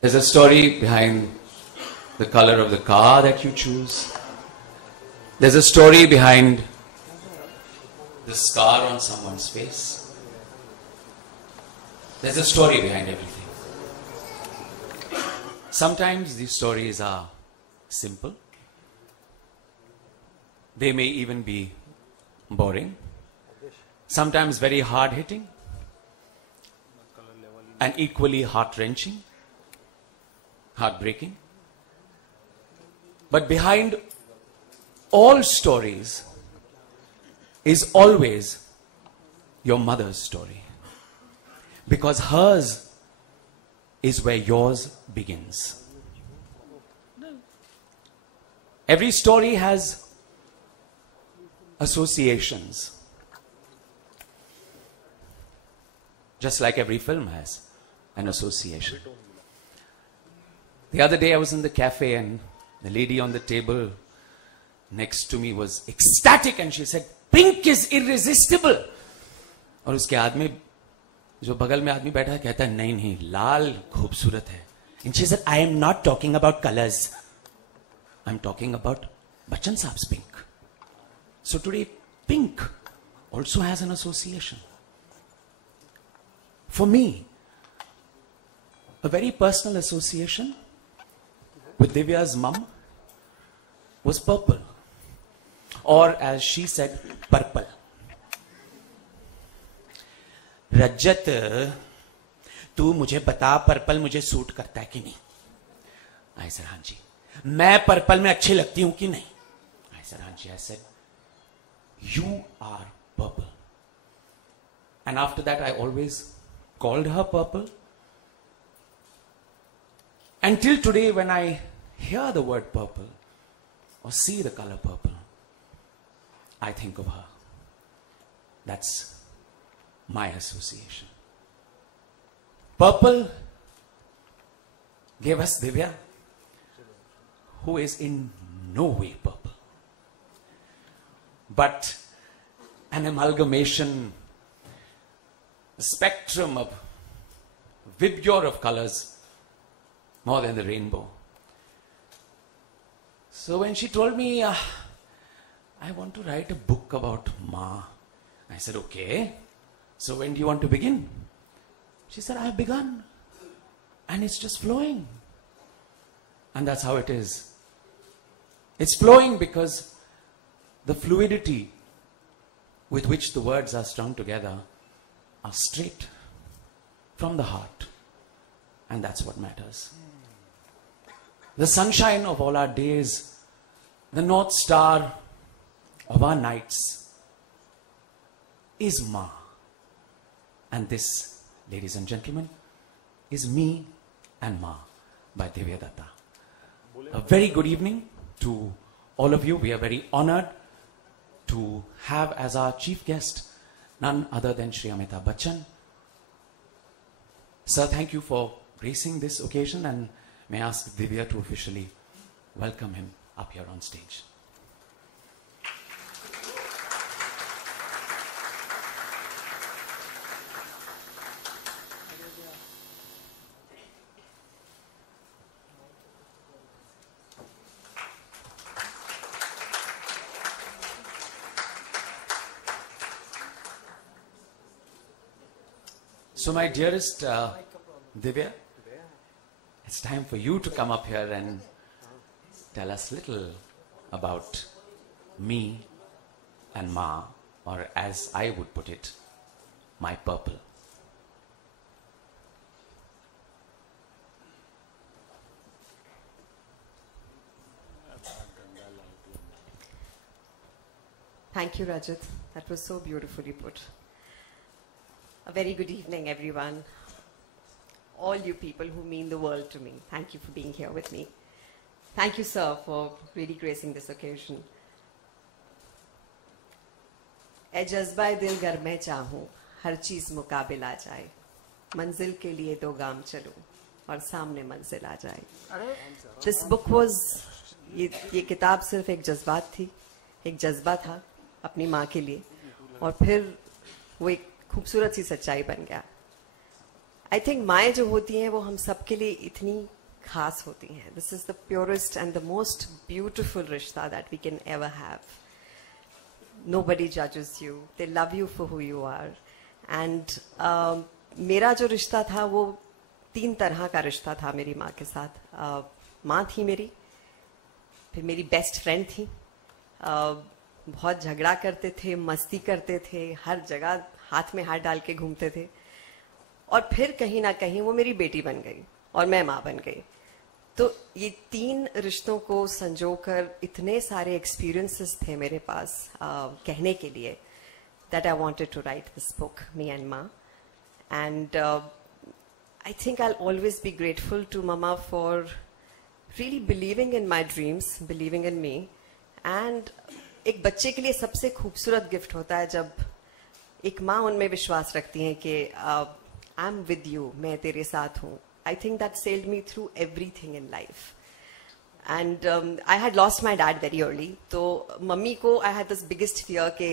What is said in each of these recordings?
There's a story behind the color of the car that you choose. There's a story behind the scar on someone's face. There's a story behind everything. Sometimes these stories are simple. They may even be boring. Sometimes very hard-hitting and equally heart-wrenching, heartbreaking. But behind all stories is always your mother's story, because hers is where yours begins. Every story has associations, just like every film has an association. The other day I was in the cafe and the lady on the table next to me was ecstatic and she said, "Pink is irresistible." और उसके आदमी जो बगल में आदमी बैठा है कहता है, नहीं नहीं, लाल खूबसूरत है. And she said, "I am not talking about colors. I'm talking about Bachchan Saab's pink." So today, pink also has an association. For me, a very personal association with Divya's mum was purple. Or as she said, purple. रज्जत, तू मुझे बता purple मुझे suit करता है कि नहीं? I said, हाँ जी. मैं पर्पल में अच्छी लगती हूं कि नहीं? I said, हाँ जी. I said, you are purple. And after that I always called her purple. Until today, when I hear the word purple or see the color purple, I think of her. That's my association. Purple gave us Divya, who is in no way purple, but an amalgamation, a spectrum of vigour of colors, more than the rainbow. So when she told me, I want to write a book about Ma, I said, okay. So when do you want to begin? She said, I've begun. And it's just flowing. And that's how it is. It's flowing because the fluidity with which the words are strung together are straight from the heart. And that's what matters. The sunshine of all our days, the North Star of our nights is Ma. And this, ladies and gentlemen, is Me and Ma by Divya Datta. A very good evening to all of you. We are very honored to have as our chief guest none other than Shri Amitabh Bachchan. Sir, thank you for gracing this occasion, and may I ask Divya to officially welcome him up here on stage. So my dearest Divya, it's time for you to come up here and tell us little about me and Ma, or as I would put it, my purple. Thank you, Rajat. That was so beautifully put. A very good evening, everyone. All you people who mean the world to me. Thank you for being here with me. Thank you, sir, for really gracing this occasion. ए जज्बा दिल गर मैं चाहूँ, हर चीज मुकाबिल आ जाए, मंजिल के लिए दो गाम चलूं और सामने मंजिल आ जाए. This book was, ये किताब सिर्फ एक जज्बात थी, एक जज्बा था अपनी माँ के लिए, और फिर वो एक खूबसूरत सी सच्चाई बन गया. आई थिंक माएँ जो होती हैं वो हम सबके लिए इतनी खास होती हैं. This is the purest and the most beautiful रिश्ता that we can ever have. Nobody judges you. They love you for who you are. And मेरा जो रिश्ता था वो 3 तरह का रिश्ता था मेरी माँ के साथ. माँ थी मेरी, फिर मेरी बेस्ट फ्रेंड थी. बहुत झगड़ा करते थे, मस्ती करते थे, हर जगह हाथ में हाथ डाल के घूमते थे. और फिर कहीं ना कहीं वो मेरी बेटी बन गई और मैं माँ बन गई. तो ये 3 रिश्तों को संजोकर इतने सारे एक्सपीरियंसेस थे मेरे पास कहने के लिए that I wanted to write this book, Me and Ma. And I think I'll always be grateful to Mama for really believing in my dreams, believing in me. And एक बच्चे के लिए सबसे खूबसूरत गिफ्ट होता है जब एक माँ उनमें विश्वास रखती है कि I'm with you, मैं तेरे साथ हूँ. I think that sailed me through everything in life. And I had lost my dad very early. So, mummy ko, I had this biggest fear कि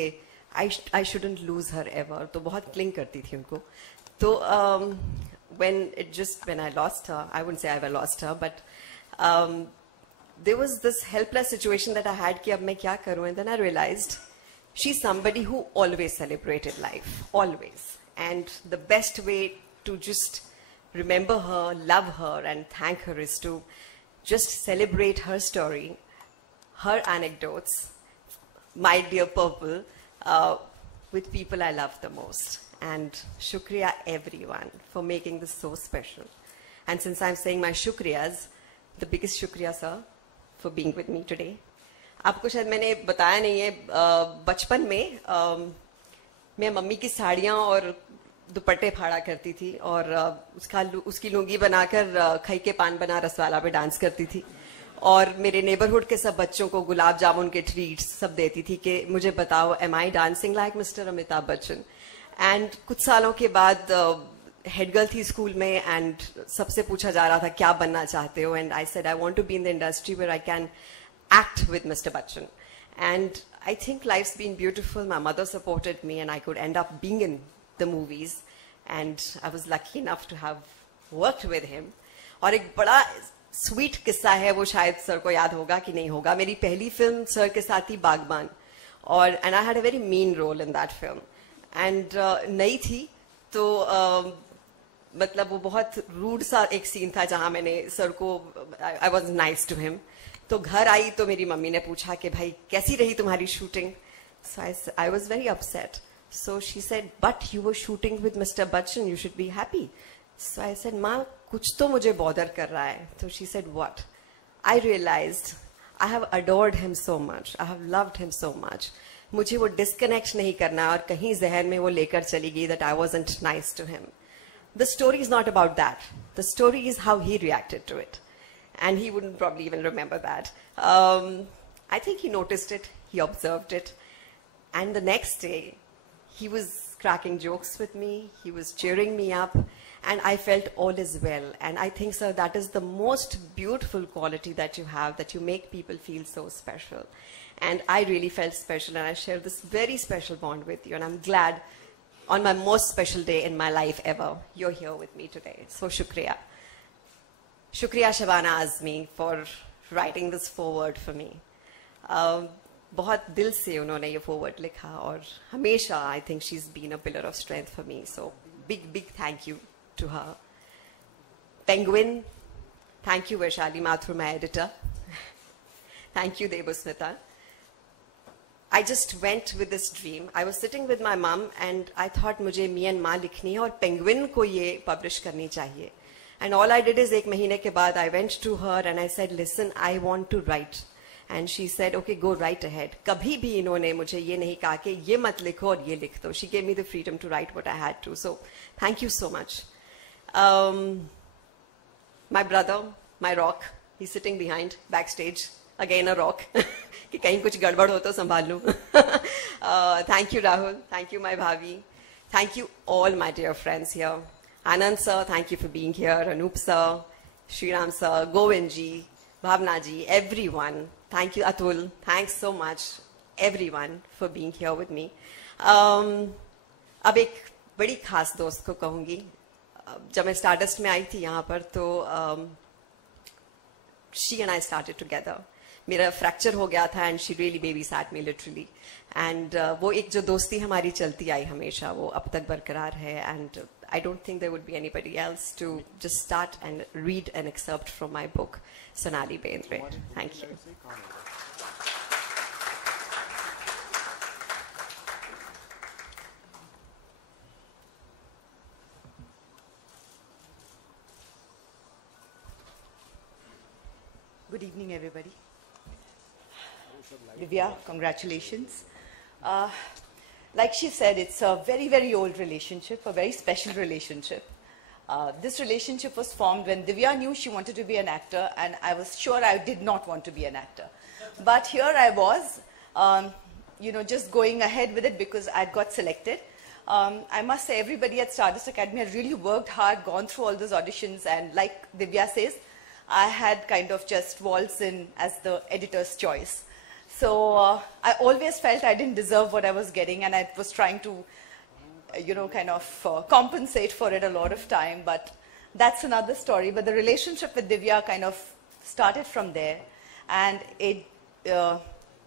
I shouldn't lose her ever. तो बहुत cling करती थी उनको. तो when I lost her, I wouldn't say I ever lost her, but there was this helpless situation that I had कि अब मैं क्या करूँ? And then I realized she's somebody who always celebrated life, always. And the best way to just remember her, love her, and thank her is to just celebrate her story, her anecdotes, my dear purple, with people I love the most. And shukriya everyone for making this so special. And since I'm saying my shukriyas, the biggest shukriya, sir, for being with me today. आपको शायद मैंने बताया नहीं है, बचपन में मैं mummy की साड़ियाँ और दुपट्टे फाड़ा करती थी और उसकी लुंगी बनाकर खई के पान बना रसवाला पे डांस करती थी. और मेरे नेबरहुड के सब बच्चों को गुलाब जामुन के ट्रीट्स सब देती थी कि मुझे बताओ, am I dancing like mister Amitabh Bachchan. And कुछ सालों के बाद हेड गर्ल थी स्कूल में एंड सबसे पूछा जा रहा था क्या बनना चाहते हो. And I said I want to be in the industry where I can act with mister Bachchan. And I think life's been beautiful. My mother supported me and I could end up being in the movies, and I was lucky enough to have worked with him. और एक बड़ा sweet किस्सा है, वो शायद sir को याद होगा कि नहीं होगा. मेरी पहली फिल्म सर के साथ थी बागबान, और and I had a very mean role in that film. And नई थी तो मतलब वो बहुत रूड सा एक सीन था जहां मैंने सर को, I was nice to him. तो घर आई तो मेरी मम्मी ने पूछा कि भाई कैसी रही तुम्हारी shooting. So I was very upset. So she said, but you were shooting with Mr. Bachchan, you should be happy. So I said, Ma, kuch to mujhe bother kar raha hai. So she said, what? I realized I have adored him so much. I have loved him so much. मुझे वो disconnect नहीं करना और कहीं जहन में वो लेकर चली गई that I wasn't nice to him. The story is not about that. The story is how he reacted to it. And he wouldn't probably even remember that. I think he noticed it. He observed it. And the next day, he was cracking jokes with me, he was cheering me up, and I felt all is well. And I think, sir, that is the most beautiful quality that you have, that you make people feel so special. And I really felt special, and I share this very special bond with you, and I'm glad on my most special day in my life ever, you're here with me today. So shukriya. Shukriya Shabana Azmi for writing this foreword for me. बहुत दिल से उन्होंने ये forward लिखा और हमेशा I think she is been a pillar of strength for me. So big thank you to her. Penguin, thank you Vaishali Mathur, my editor. Thank you Devasmita. I just went with this dream. I was sitting with my mum and I thought मुझे me and माँ लिखनी है और penguin को ये publish करनी चाहिए. And all I did is, 1 महीने के बाद I went to her and I said, listen, I want to write. And she said, okay, go right ahead. कभी भी इन्होंने मुझे ये नहीं कहा कि ये मत लिखो और ये लिख दो. She gave me the freedom to write what I had to. So, thank you so much. My brother, my rock, he's sitting behind, backstage. Again a rock. कि कहीं कुछ गड़बड़ हो तो संभाल लूं. Thank you, Rahul. Thank you, my bhavi. Thank you all my dear friends here. Anand sir, thank you for being here. Anup sir, Shriram sir, Govind ji, Bhavna ji, everyone. Thank you, Atul. Thanks so much, everyone, for being here with me. अब एक बड़ी खास दोस्त को कहूँगी. जब मैं stardust में आई थी यहाँ पर तो she and I started together. मेरा फ्रैक्चर हो गया था and she really babysat me literally and वो एक जो दोस्ती हमारी चलती आई हमेशा वो अब तक बरकरार है and I don't think there would be anybody else to just start and read an excerpt from my book, Sonali Bendre. Thank you. Good evening, everybody. Divya, congratulations. Like she said, it's a very, very old relationship, a very special relationship. This relationship was formed when Divya knew she wanted to be an actor, and I was sure I did not want to be an actor. But here I was, just going ahead with it because I'd got selected. I must say, everybody at Stardust Academy had really worked hard, gone through all those auditions, and like Divya says, I had kind of just waltzed in as the editor's choice. So I always felt I didn't deserve what I was getting, and I was trying to, compensate for it a lot of time. But that's another story. But the relationship with Divya kind of started from there, and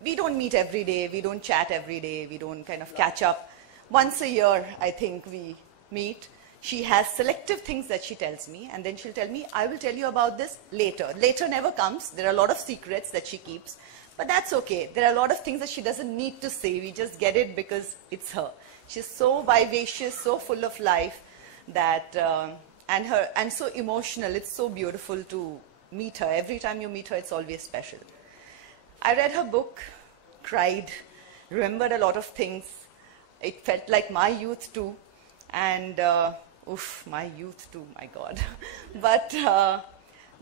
we don't meet every day, we don't chat every day, we don't kind of catch up. Once a year, I think we meet. She has selective things that she tells me, and then she'll tell me, I will tell you about this later. Later never comes. There are a lot of secrets that she keeps, but that's okay. There are a lot of things that she doesn't need to say. We just get it because it's her. She's so vivacious, so full of life, that and so emotional. It's so beautiful to meet her. Every time you meet her, it's always special. I read her book, cried, remembered a lot of things. It felt like my youth too, and my youth too, my God. But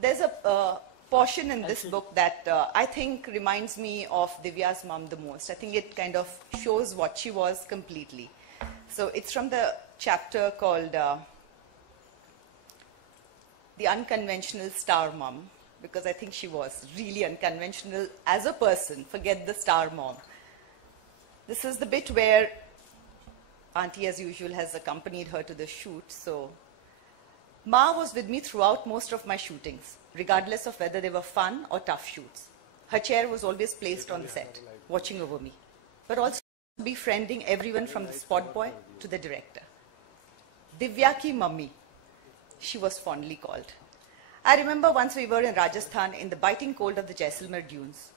there's a portion in this book that I think reminds me of Divya's mom the most. I think it kind of shows what she was completely. So it's from the chapter called The Unconventional Star Mom, because I think she was really unconventional as a person. Forget the star mom. This is the bit where Auntie, as usual, has accompanied her to the shoot. So Ma was with me throughout most of my shootings, regardless of whether they were fun or tough shoots. Her chair was always placed on the set, watching over me, but also befriending everyone from the spot boy to the director. Divya ki mummy, she was fondly called. I remember once we were in Rajasthan in the biting cold of the Jaisalmer dunes.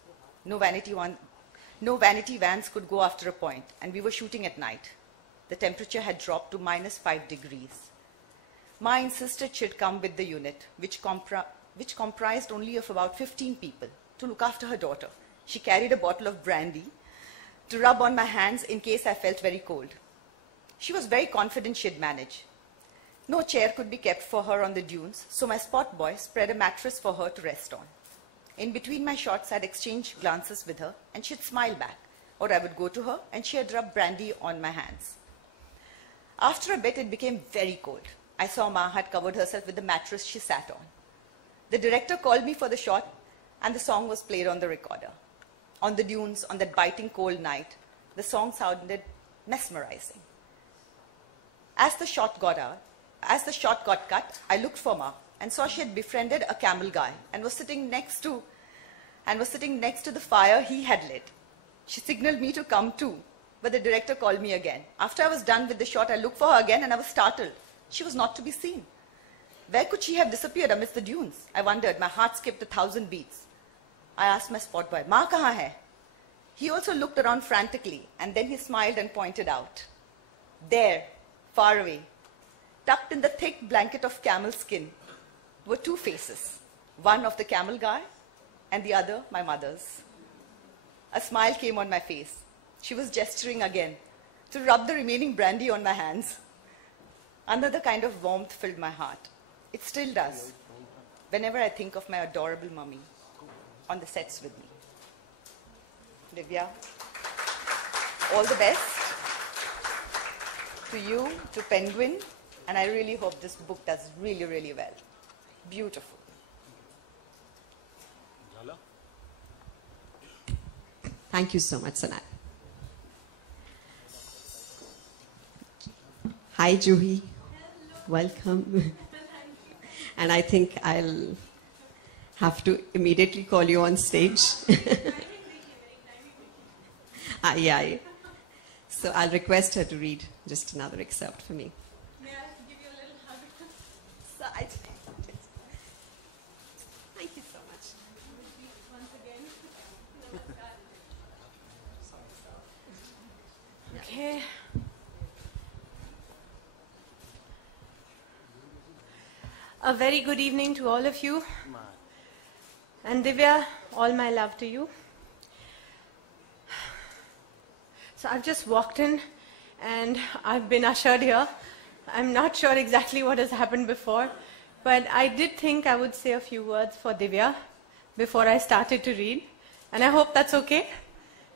No vanity vans could go after a point, and we were shooting at night. The temperature had dropped to -5 degrees. Ma insisted she'd come with the unit, which comprised only of about 15 people, to look after her daughter. She carried a bottle of brandy to rub on my hands in case I felt very cold. She was very confident she'd manage. No chair could be kept for her on the dunes, so my spot boy spread a mattress for her to rest on. In between my shots, I'd exchange glances with her, and she'd smile back, or I would go to her, and she'd rub brandy on my hands. After a bit, it became very cold. I saw Ma had covered herself with the mattress she sat on. The director called me for the shot, and the song was played on the recorder. On the dunes, on that biting cold night, the song sounded mesmerizing. As the shot got cut, I looked for Ma and saw she had befriended a camel guy and was sitting next to the fire he had lit. She signaled me to come too, but the director called me again. After I was done with the shot, I looked for her again and I was startled. She was not to be seen. Where could she have disappeared amidst the dunes? I wondered. My heart skipped 1,000 beats. I asked my spot boy, Ma kahan hai? He also looked around frantically, and then he smiled and pointed out. There, far away, tucked in the thick blanket of camel skin, were two faces, one of the camel guy and the other my mother's. A smile came on my face. She was gesturing again to rub the remaining brandy on my hands. Another kind of warmth filled my heart. It still does, whenever I think of my adorable mummy on the sets with me. Divya, all the best to you, to Penguin, and I really hope this book does really, really well. Beautiful. Thank you so much, Sonal. Hi, Juhi. welcome. And I think I'll have to immediately call you on stage. Yeah. So I'll request her to read just another excerpt for me. May I give you a little hug? So thank you so much. Once again. Okay. A very good evening to all of you. And Divya, all my love to you. So I've just walked in and I've been ushered here. I'm not sure exactly what has happened before, but I did think I would say a few words for Divya before I started to read. And I hope that's okay.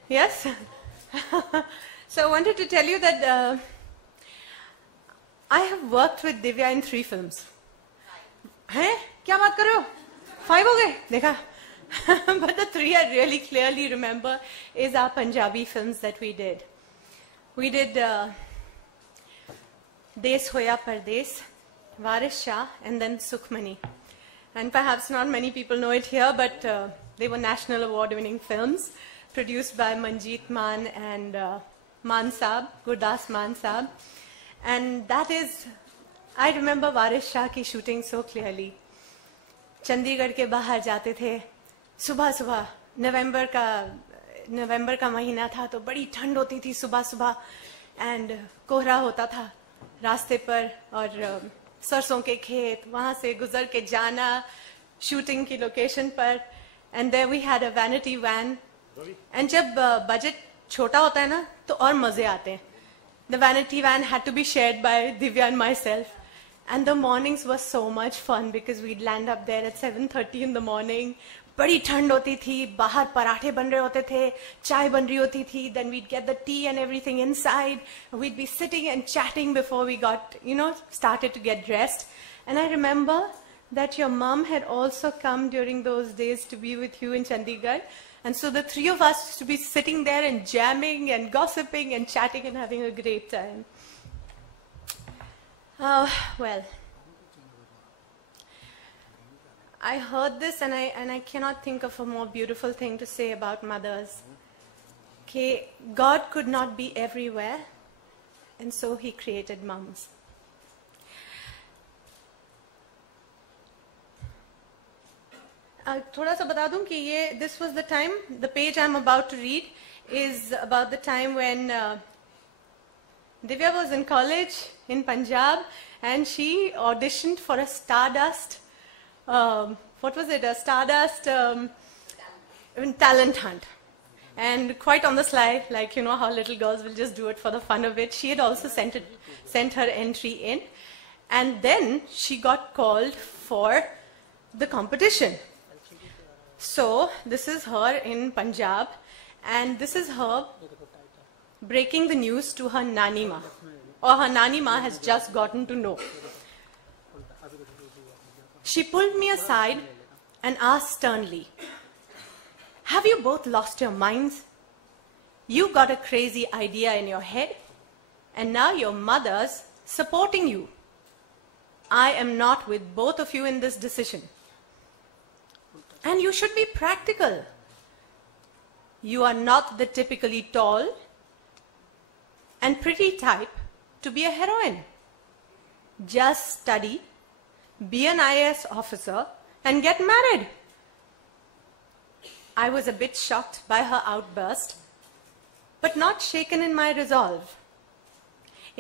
Yes? So I wanted to tell you that I have worked with Divya in 3 films. हैं? क्या बात कर रहे हो? 5 हो गए? देखा? But the 3 I really clearly remember is our Punjabi films that we did. We did Des Hoya Pardes, Varis Shah, and then Sukhmani. And perhaps not many people know it here, but they were national award-winning films produced by Manjeet Maan and Maan Saab, Gurdas Maan Saab. And that is, I remember Varis Shah ki shooting so clearly. Chandigarh के बाहर जाते थे सुबह सुबह नवंबर का महीना था तो बड़ी ठंड होती थी सुबह सुबह एंड कोहरा होता था रास्ते पर और सरसों के खेत वहां से गुजर के जाना शूटिंग की लोकेशन पर and there we had a vanity van and जब बजट छोटा होता है ना तो और मजे आते हैं the vanity van had to be shared by Divya and myself. And the mornings were so much fun because we'd land up there at 7:30 in the morning. बड़ी ठंड होती थी, बाहर पराठे बन रहे होते थे, चाय बन रही होती थी. Then we'd get the tea and everything inside. We'd be sitting and chatting before we got, started to get dressed. And I remember that your mom had also come during those days to be with you in Chandigarh. And so the 3 of us used to be sitting there and jamming and gossiping and chatting and having a great time. Well, I heard this and I cannot think of a more beautiful thing to say about mothers. Okay, God could not be everywhere, and so He created moms. थोड़ा सा बता दूं कि this was the time, the page I'm about to read is about the time when Divya was in college in Punjab and she auditioned for a Stardust, what was it, a Stardust talent hunt. And quite on the sly, like how little girls will just do it for the fun of it, she had also sent her entry in. And then she got called for the competition. So this is her in Punjab and this is her breaking the news to her Nani Ma, or her Nani Ma has just gotten to know. She pulled me aside and asked sternly, "Have you both lost your minds? You got a crazy idea in your head, and now your mother's supporting you. I am not with both of you in this decision. And you should be practical. You are not the typically tall and pretty type to be a heroine. Just study, be an IAS officer, and get married." I was a bit shocked by her outburst, but not shaken in my resolve.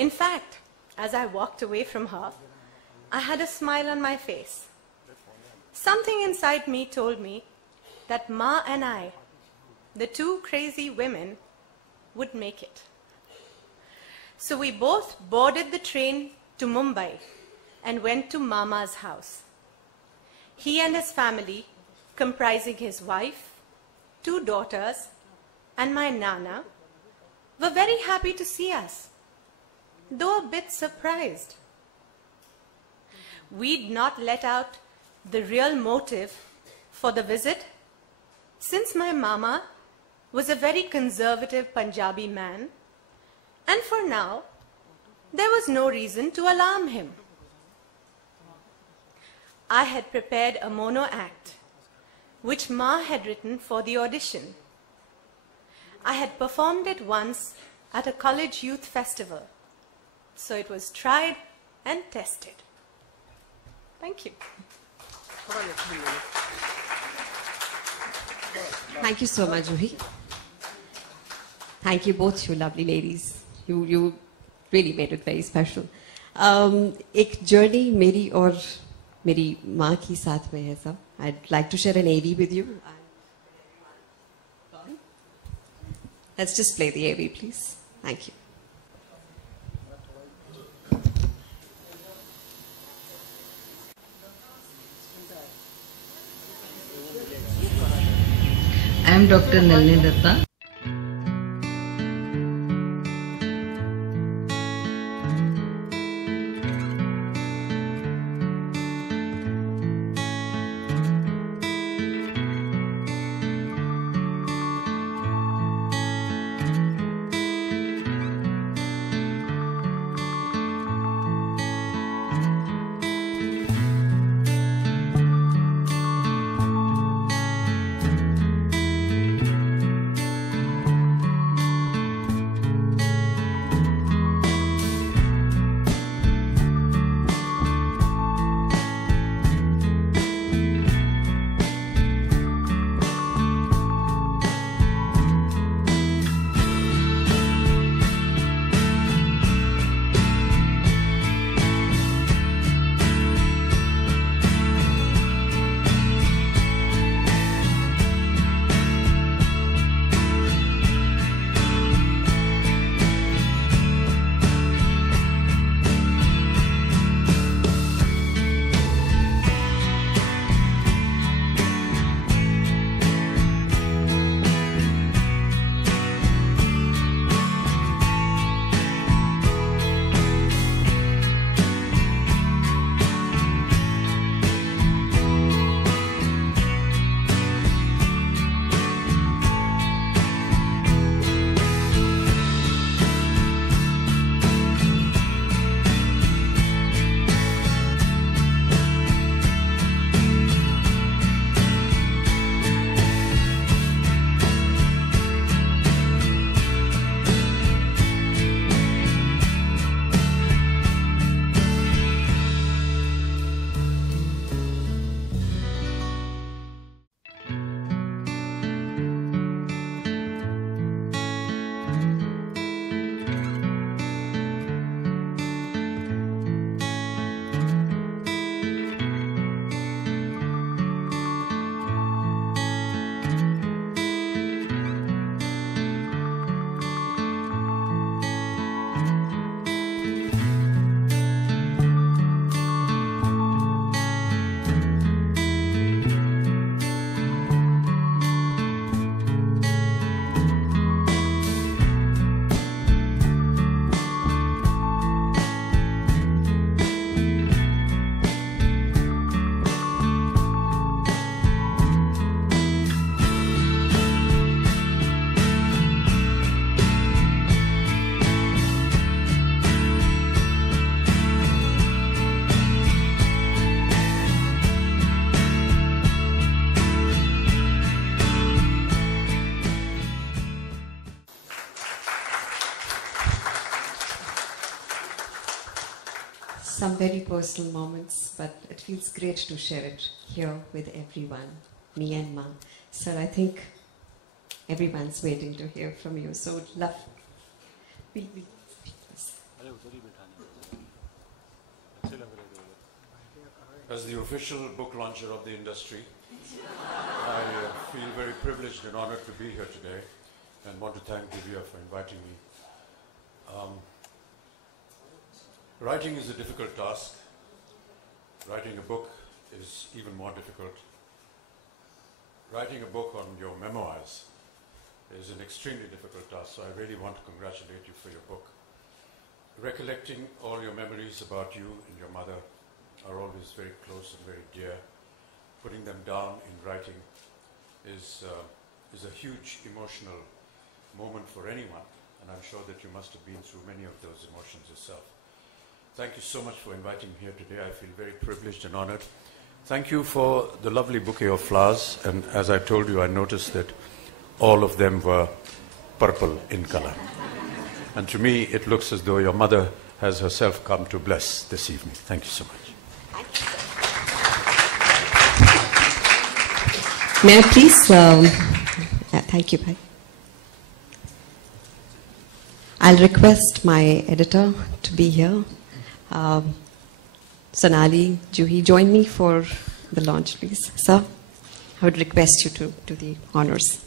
In fact, as I walked away from her, I had a smile on my face. Something inside me told me that Ma and I, the 2 crazy women, would make it. So we both boarded the train to Mumbai and went to Mama's house. He and his family, comprising his wife, 2 daughters, and my Nana, were very happy to see us, though a bit surprised. We'd not let out the real motive for the visit, since my Mama was a very conservative Punjabi man, and for now, there was no reason to alarm him. I had prepared a mono act, which Ma had written for the audition. I had performed it once at a college youth festival, so it was tried and tested. Thank you. Thank you so much, Juhi. Thank you both, you lovely ladies. You really made it very special. एक journey मेरी और मेरी माँ की साथ में है सब. I'd like to share an AV with you. Let's just play the AV, please. Thank you. I am Dr. Nalini Datta. Some very personal moments, but it feels great to share it here with everyone, me and Ma. Sir, I think everyone's waiting to hear from you, so would love. As the official book launcher of the industry, I feel very privileged and honored to be here today and want to thank Divya for inviting me. Writing is a difficult task. Writing a book is even more difficult. Writing a book on your memoirs is an extremely difficult task, so I really want to congratulate you for your book. Recollecting all your memories about you and your mother are always very close and very dear. Putting them down in writing is a huge emotional moment for anyone, and I'm sure that you must have been through many of those emotions yourself. Thank you so much for inviting me here today. I feel very privileged and honored. Thank you for the lovely bouquet of flowers. And as I told you, I noticed that all of them were purple in color. And to me, it looks as though your mother has herself come to bless this evening. Thank you so much. May I please? Thank you, bye. I'll request my editor to be here. Sonali, Juhi, join me for the launch, please. Sir, I would request you to do the honors.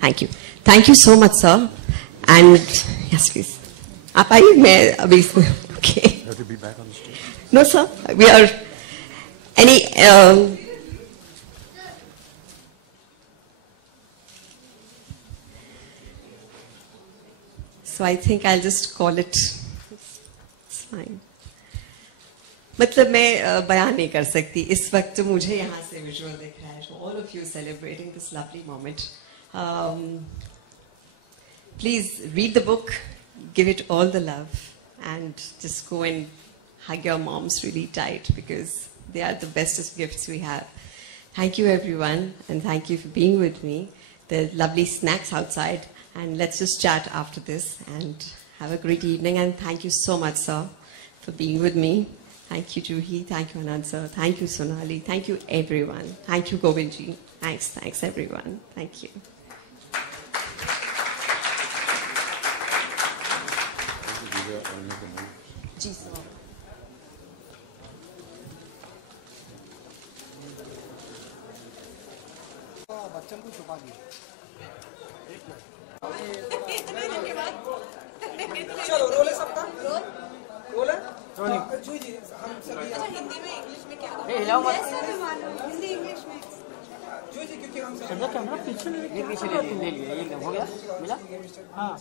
Thank you. Thank you so much, sir. And yes, please. आप आइए, मैं अभी okay. Have to be back on the stage. No, sir. We are any. So I think I'll just call it. It's fine. मतलब मैं बयान नहीं कर सकती इस वक्त तो मुझे यहाँ से विजुअल दिख रहा है. All of you celebrating this lovely moment. Please read the book, give it all the love, and just go and hug your moms really tight because they are the bestest gifts we have. Thank you, everyone, and thank you for being with me. There are lovely snacks outside, and let's just chat after this and have a great evening. And thank you so much, sir, for being with me. Thank you, Juhi. Thank you, Anand, sir. Thank you, Sonali. Thank you, everyone. Thank you, Govindji. Thanks, everyone. Thank you. जी sir. Bachchan को छुपा दिया. चलो role है सबका. Role है. जी जी हम सभी. हिंदी में इंग्लिश में क्या? हिलाओ मत. हिंदी इंग्लिश में. जी जी क्योंकि हम सब कैमरा पीछे ले लिया. ये हो गया मिला. हाँ.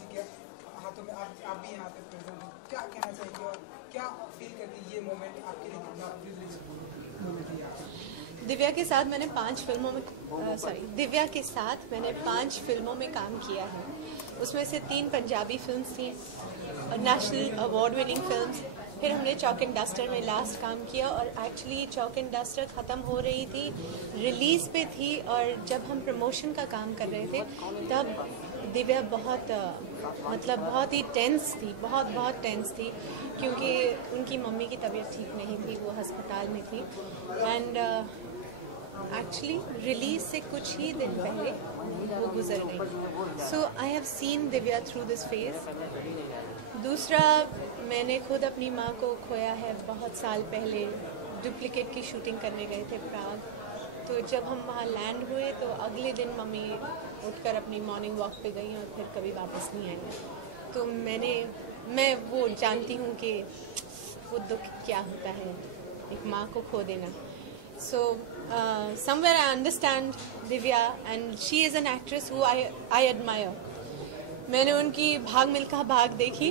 हाथों में आप भी यहाँ पे प्रेजेंट हो. क्या कहना चाहिए और क्या फील करती ये मोमेंट आपके लिए कितना प्रिविलेज मोमेंट है? दिव्या के साथ मैंने 5 फिल्मों में दिव्या के साथ मैंने 5 फिल्मों में काम किया है. उसमें से 3 पंजाबी फिल्म्स थी, नेशनल अवार्ड विनिंग फिल्म्स. फिर हमने चौक एंड डस्टर में लास्ट काम किया और एक्चुअली चौक एंड डस्टर ख़त्म हो रही थी, रिलीज़ पे थी और जब हम प्रमोशन का काम कर रहे थे तब दिव्या बहुत बहुत ही टेंस थी, बहुत टेंस थी क्योंकि उनकी मम्मी की तबीयत ठीक नहीं थी, वो अस्पताल में थी. एंड एक्चुअली रिलीज से कुछ ही दिन पहले वो गुजर गई. So I have seen Divya through this phase. दूसरा मैंने खुद अपनी माँ को खोया है बहुत साल पहले। डुप्लीकेट की शूटिंग करने गए थे प्राग, तो जब हम वहाँ लैंड हुए तो अगले दिन मम्मी उठकर अपनी मॉर्निंग वॉक पे गई और फिर कभी वापस नहीं आई। तो मैं वो जानती हूँ कि वो दुख क्या होता है, एक माँ को खो देना। So somewhere I understand Divya, and she is an actress who I admire. मैंने उनकी भाग मिल्खा भाग देखी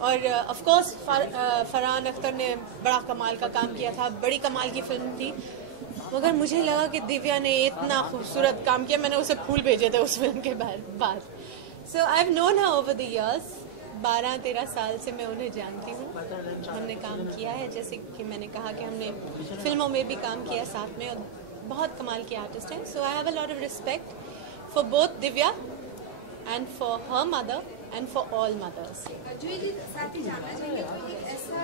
और ऑफ कोर्स फरहान अख्तर ने बड़ा कमाल का काम किया था, बड़ी कमाल की फिल्म थी, मगर मुझे लगा कि दिव्या ने इतना खूबसूरत काम किया, मैंने उसे फूल भेजे थे उस फिल्म के बाद। So I have known her over the years, 12-13 साल से मैं उन्हें जानती हूँ। हमने काम किया है, जैसे कि मैंने कहा कि हमने फिल्मों में भी काम किया साथ में, और बहुत कमाल की आर्टिस्ट हैं। So I have a lot of respect for both Divya and for her mother and for all mothers. Juhi ji, साथ ही जानना चाहिए कोई एक ऐसा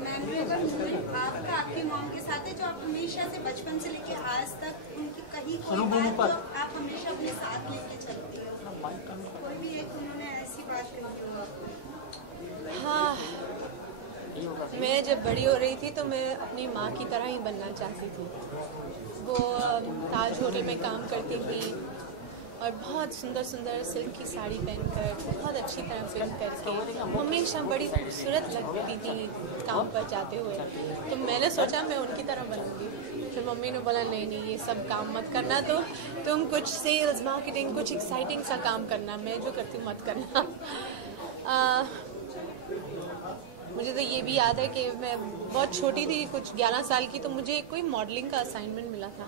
मेमोरेबल मोमेंट आपका आपकी मॉम के साथ है जो आप हमेशा से बचपन से लेके आज तक उनकी कहीं कोई बात जो आप हमेशा अपने साथ लेके चलती हो, कोई भी एक उन्होंने ऐसी बात कही हो? हाँ, मैं जब बड़ी हो रही थी तो मैं अपनी माँ की तरह ही बनना चाहती थी। वो ताज होटल में काम करती थी और बहुत सुंदर सुंदर सिल्क की साड़ी पहनकर बहुत अच्छी तरह फिल्म करके हमेशा बड़ी खूबसूरत लगती थी काम पर जाते हुए। तो मैंने सोचा मैं उनकी तरह बनूंगी। फिर मम्मी ने बोला नहीं ये सब काम मत करना, तो तुम कुछ सेल्स मार्केटिंग कुछ एक्साइटिंग सा काम करना, मैं जो करती हूँ मत करना। मुझे तो ये भी याद है कि मैं बहुत छोटी थी, कुछ 11 साल की, तो मुझे कोई मॉडलिंग का असाइनमेंट मिला था,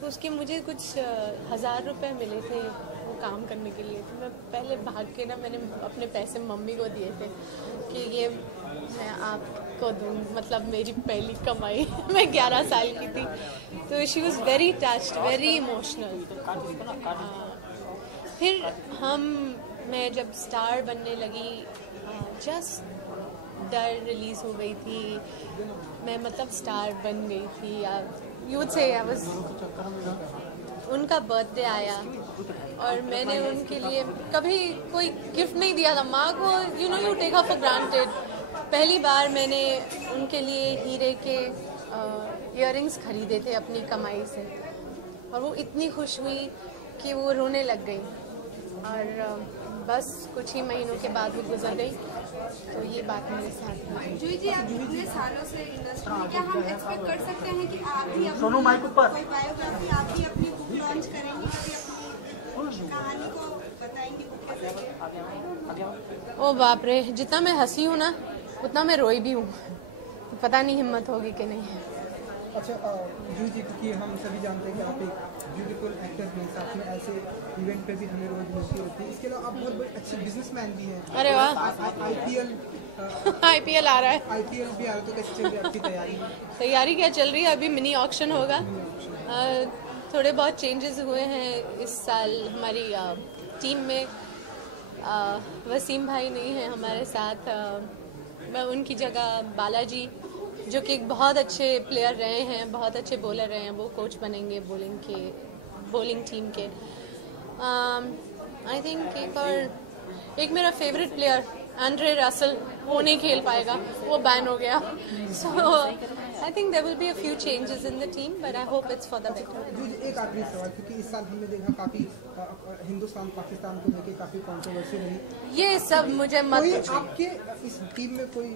तो उसके मुझे कुछ 1000 रुपये मिले थे वो काम करने के लिए। तो मैं पहले भाग के ना मैंने अपने पैसे मम्मी को दिए थे कि ये मैं आपको दूँ, मतलब मेरी पहली कमाई। मैं 11 साल की थी, तो she was very touched, very emotional. फिर मैं जब स्टार बनने लगी, जस्ट डर रिलीज हो गई थी, मैं मतलब स्टार बन गई थी, या you would say I was. उनका बर्थडे आया और मैंने उनके लिए कभी कोई गिफ्ट नहीं दिया था माँ को, you take a for granted. पहली बार मैंने उनके लिए हीरे के इयररिंग्स खरीदे थे अपनी कमाई से, और वो इतनी खुश हुई कि वो रोने लग गई, और बस कुछ ही महीनों के बाद वो गुजर गई। तो ये बात मेरे साथ हुई। जूही जी, आप इतने सालों से इंडस्ट्री में, क्या हम एक्सपेक्ट कर सकते हैं कि आप भी अपनी कोई बायोग्राफी, आप भी अपनी बुक लॉन्च करेंगी, अपनी कहानी को बताएंगी बुक के जरिए? ओ बाप रे, जितना मैं हंसी हूँ ना उतना मैं रोई भी हूँ, पता नहीं हिम्मत होगी कि नहीं। अच्छा जूही जी, क्योंकि हम सभी जानते हैं कि आप एक ब्यूटीफुल एक्टर हैं, साथ में ऐसे इवेंट पे भी हमें रोज मिलती होती है, इसके अलावा आप बहुत बड़े अच्छे बिजनेसमैन भी हैं। अरे वाह, आईपीएल आ रहा है, आईपीएल भी आ रहा है, तो कैसे चल रही है आपकी तैयारी क्या चल रही है? अभी मिनी ऑक्शन होगा, थोड़े बहुत चेंजेस हुए हैं इस साल हमारी टीम में। वसीम भाई नहीं है हमारे साथ, मैं उनकी जगह बालाजी, जो कि एक बहुत अच्छे प्लेयर रहे हैं, बहुत अच्छे बॉलर रहे हैं, वो कोच बनेंगे बॉलिंग टीम के। आई थिंक एक मेरा फेवरेट प्लेयर एंड्रे रसल, वो नहीं खेल पाएगा, वो बैन हो गया। So I think there will be a few changes in the team, but I hope it's for the better. एक आखिरी सवाल, क्योंकि इस साल हमने देखा काफी हिंदुस्तान पाकिस्तान को लेकर काफी कंट्रोवर्सी रही, ये सब मुझे मत पूछिए। आपके इस टीम में कोई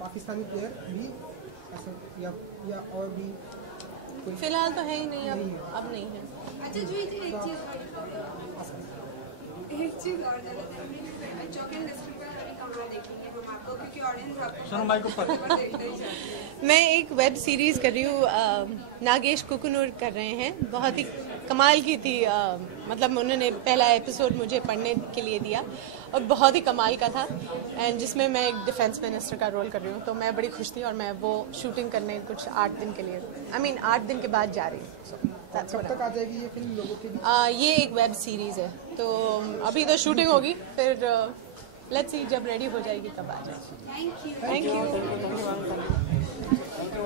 पाकिस्तानी प्लेयर भी ऐसा या और भी कोई? फिलहाल तो है ही नहीं, अब नहीं है। अच्छा जूही जी, एक चीज और चौक इंडस्ट्री पर कभी कहाँ देखेंगे हम आपको, क्योंकि ऑडियंस आपको मैं एक वेब सीरीज कर रही हूँ, नागेश कुकुनूर कर रहे हैं, बहुत ही कमाल की थी। मतलब उन्होंने पहला एपिसोड मुझे पढ़ने के लिए दिया और बहुत ही कमाल का था, एंड जिसमें मैं एक डिफेंस मिनिस्टर का रोल कर रही हूँ, तो मैं बड़ी खुश थी। और मैं वो शूटिंग करने कुछ 8 दिन के लिए, 8 दिन के बाद जा रही हूँ। कब तक आ जाएगी ये फिल्म लोगों के लिए? ये एक वेब सीरीज है, तो अभी तो शूटिंग होगी, फिर लेट्स सी जब रेडी हो जाएगी तब आ जाएगी। Thank you.